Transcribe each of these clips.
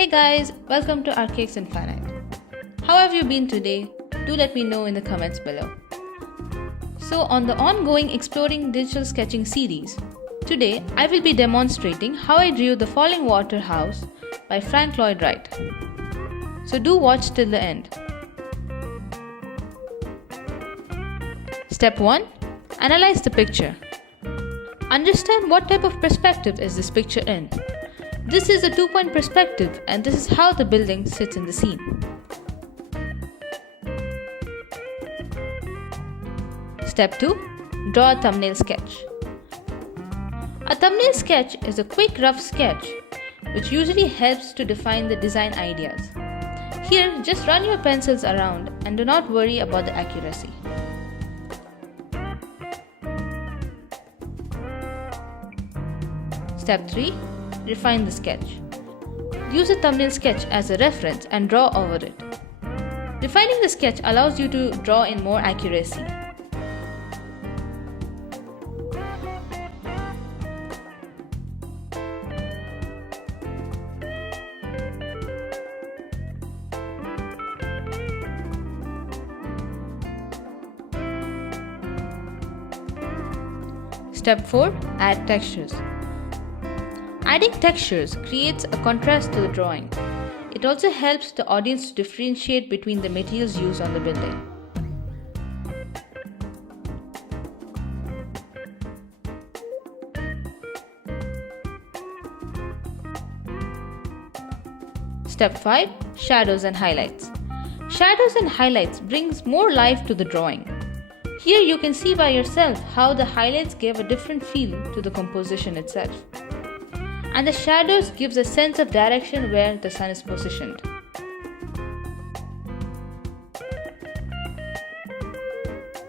Hey guys, welcome to Archixinfinite. How have you been today? Do let me know in the comments below. So on the ongoing Exploring Digital Sketching series, today I will be demonstrating how I drew the Falling Water House by Frank Lloyd Wright. So do watch till the end. Step 1. Analyze the picture. Understand what type of perspective is this picture in. This is a two-point perspective and this is how the building sits in the scene. Step 2. Draw a thumbnail sketch. A thumbnail sketch is a quick rough sketch which usually helps to define the design ideas. Here, just run your pencils around and do not worry about the accuracy. Step 3. Refine the sketch. Use a thumbnail sketch as a reference and draw over it. Refining the sketch allows you to draw in more accuracy. Step 4. Add textures. Adding textures creates a contrast to the drawing. It also helps the audience to differentiate between the materials used on the building. Step 5. Shadows and highlights. Shadows and highlights brings more life to the drawing. Here you can see by yourself how the highlights give a different feel to the composition itself. And the shadows gives a sense of direction where the sun is positioned.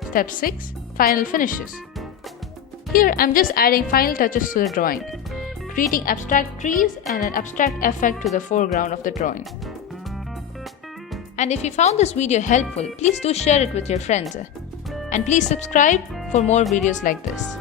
Step 6. Final finishes. Here I'm just adding final touches to the drawing, creating abstract trees and an abstract effect to the foreground of the drawing. And if you found this video helpful, please do share it with your friends. And please subscribe for more videos like this.